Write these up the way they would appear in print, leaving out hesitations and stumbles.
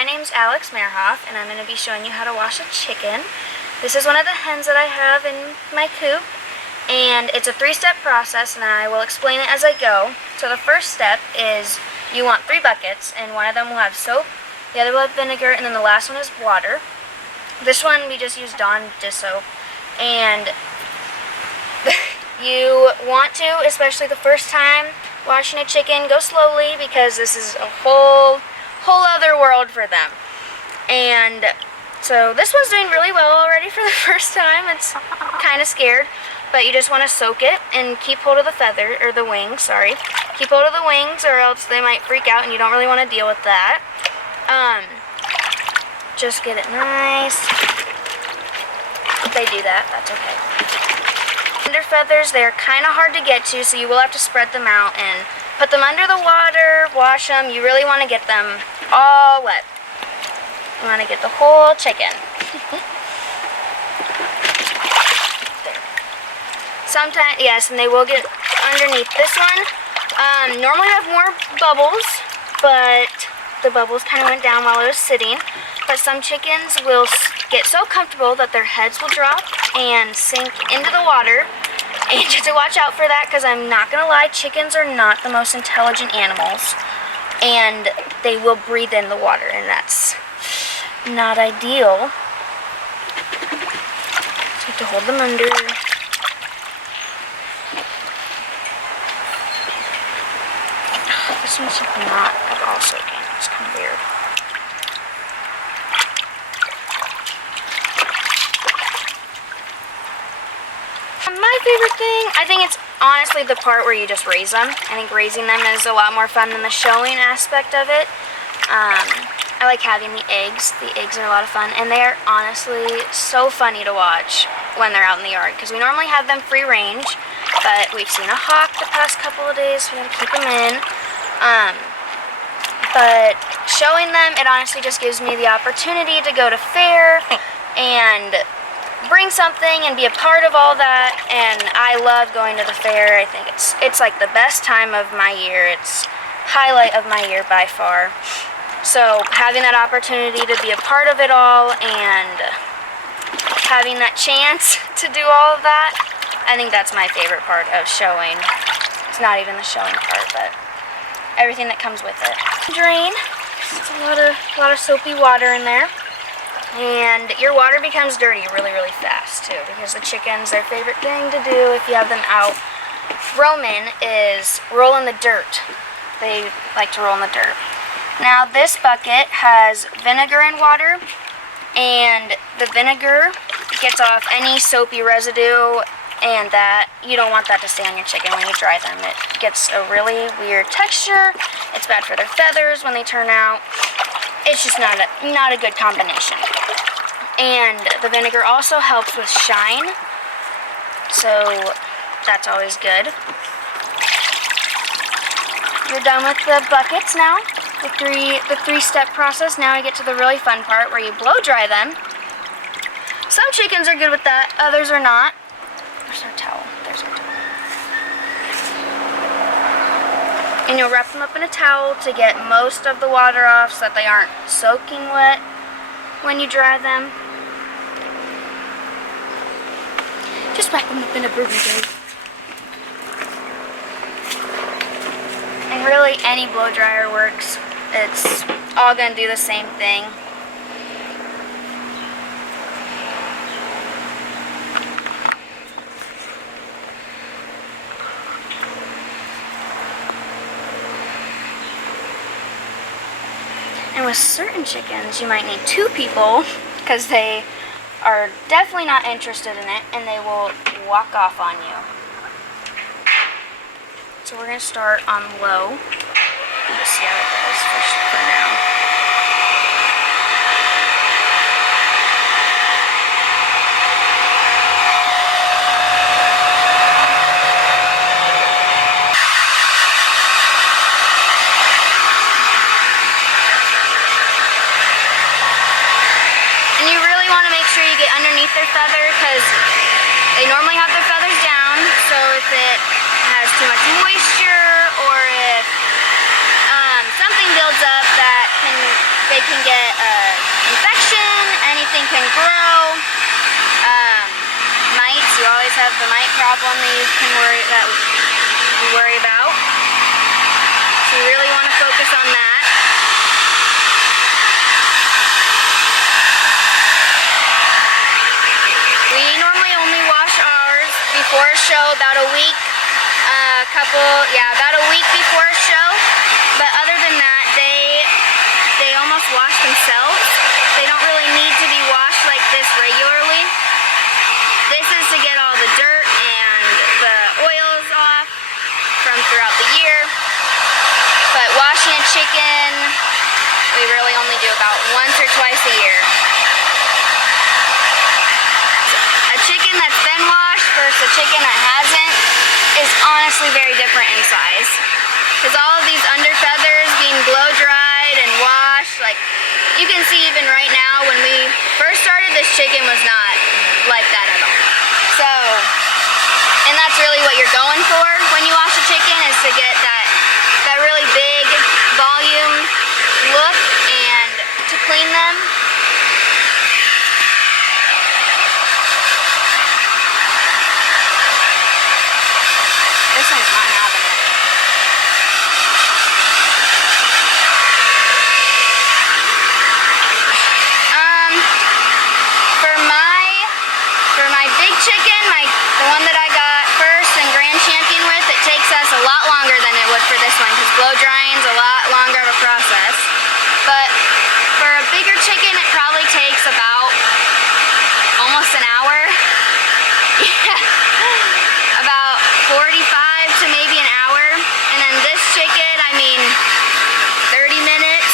my name's Alex Merhoff, and I'm going to be showing you how to wash a chicken. This is one of the hens that I have in my coop, and it's a 3-step process, and I will explain it as I go. So the first step is you want 3 buckets, and one of them will have soap, the other will have vinegar, and then the last one is water. This one we just use Dawn dish soap, and you want to, especially the first time washing a chicken, go slowly because this is a whole other world for them. And so this one's doing really well already for the first time. It's kind of scared, but you just want to soak it and keep hold of the feather, or the wings, sorry. Keep hold of the wings or else they might freak out and you don't really want to deal with that. Just get it nice. If they do that, that's okay. Under feathers, they're kind of hard to get to, so you will have to spread them out and put them under the water, wash them. You really want to get them all wet. You want to get the whole chicken. There. Sometimes, yes, and they will get underneath this one. Normally I have more bubbles, but the bubbles kind of went down while I was sitting. But some chickens will get so comfortable that their heads will drop and sink into the water. And you have to watch out for that, because I'm not going to lie, chickens are not the most intelligent animals. And they will breathe in the water, and that's not ideal. So you have to hold them under. This one's not at all soaking. It's kind of weird. My favorite thing, I think it's honestly the part where you just raise them. I think raising them is a lot more fun than the showing aspect of it. I like having the eggs. The eggs are a lot of fun, and they are honestly so funny to watch when they're out in the yard, because we normally have them free range, but we've seen a hawk the past couple of days, so we gotta keep them in. But showing them, it honestly just gives me the opportunity to go to fair and bring something and be a part of all that, and I love going to the fair. I think it's like the best time of my year. It's highlight of my year by far. So having that opportunity to be a part of it all and having that chance to do all of that, I think that's my favorite part of showing. It's not even the showing part, but everything that comes with it. Drain. There's a lot of soapy water in there. And your water becomes dirty really fast too, because the chickens, their favorite thing to do if you have them out roaming is roll in the dirt. They like to roll in the dirt. Now this bucket has vinegar and water, and the vinegar gets off any soapy residue, and that you don't want that to stay on your chicken when you dry them. It gets a really weird texture. It's bad for their feathers when they turn out. It's just not a good combination. And the vinegar also helps with shine, so that's always good. You're done with the buckets now, the 3-step process. Now I get to the really fun part where you blow dry them. Some chickens are good with that, others are not. Where's our towel? There's our towel. And you'll wrap them up in a towel to get most of the water off so that they aren't soaking wet when you dry them. Just wrap them up in a burrito. And really, any blow dryer works. It's all going to do the same thing. And with certain chickens, you might need 2 people, because they are definitely not interested in it, and they will walk off on you. So we're going to start on low, and just see how it goes for now. Underneath their feather, because they normally have their feathers down, so if it has too much moisture or if something builds up that can they can get infection, anything can grow. Mites, you always have the mite problem that you worry about. So you really want to focus on that. We normally only wash ours before a show, about a week, about a week before a show. But other than that, they almost wash themselves. They don't really need to be washed like this regularly. This is to get all the dirt and the oils off from throughout the year. But washing a chicken, we really only do about once or twice a year. A chicken that's been washed versus a chicken that hasn't is honestly very different in size. Because all of these under feathers being blow dried and washed, like you can see even right now when we first started, this chicken was not like that at all. So, and that's really what you're going for when you wash a chicken, is to get that really big volume look and to clean them. This one's not having it. For my big chicken, the one that I got first and Grand Champion with, it takes us a lot longer than it would for this one, because blow drying is a lot longer of a process. But for a bigger chicken, it probably takes about almost an hour. Yeah, about 45 to maybe an hour. And then this chicken, I mean, 30 minutes,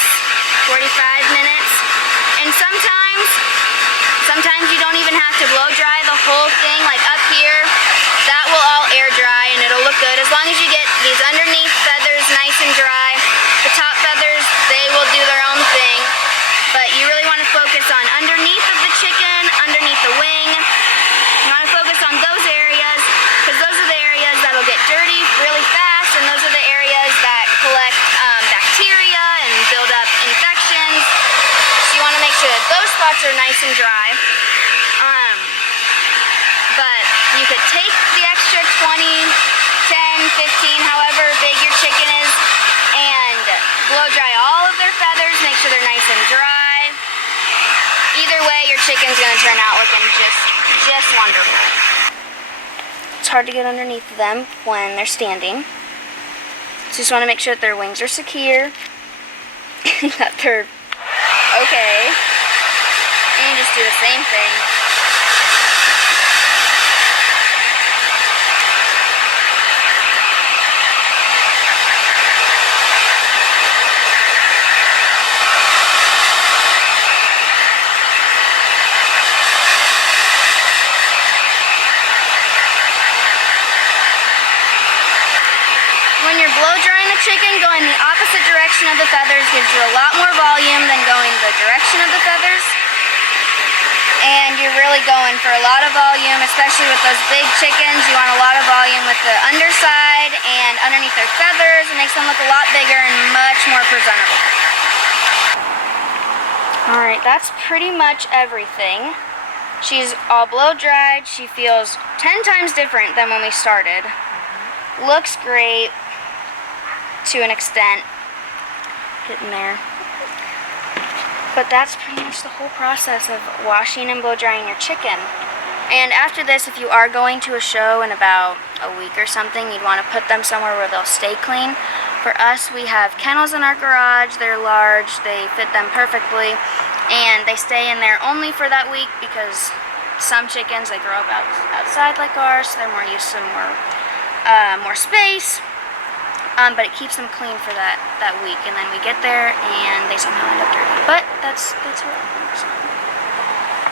45 minutes. And sometimes you don't even have to blow dry the whole thing, like up here. That will all air dry and it'll look good as long as you get these underneath feathers nice and dry. The top feathers, they will do their own thing. But you really want to focus on underneath of the chicken, underneath the wing. You want to focus on those areas, because those are the areas that'll get dirty really fast, and those are the areas that collect bacteria and build up infections. So you want to make sure that those spots are nice and dry. But you could take the extra 20, 10, 15, however big your chicken is, and blow dry all of their feathers, make sure they're nice and dry. Either way, your chicken's going to turn out looking just wonderful. It's hard to get underneath them when they're standing. So you just want to make sure that their wings are secure, that they're okay, and just do the same thing. When you're blow drying the chicken, going the opposite direction of the feathers gives you a lot more volume than going the direction of the feathers. And you're really going for a lot of volume, especially with those big chickens. You want a lot of volume with the underside and underneath their feathers. It makes them look a lot bigger and much more presentable. Alright, that's pretty much everything. She's all blow dried. She feels 10 times different than when we started. Looks great. To an extent, getting there. But that's pretty much the whole process of washing and blow drying your chicken. And after this, if you are going to a show in about a week or something, you'd want to put them somewhere where they'll stay clean. For us, we have kennels in our garage. They're large, they fit them perfectly, and they stay in there only for that week because some chickens, they grow up outside like ours, so they're more used to more space. But it keeps them clean for that week, and then we get there and they somehow end up dirty. But that's what happens.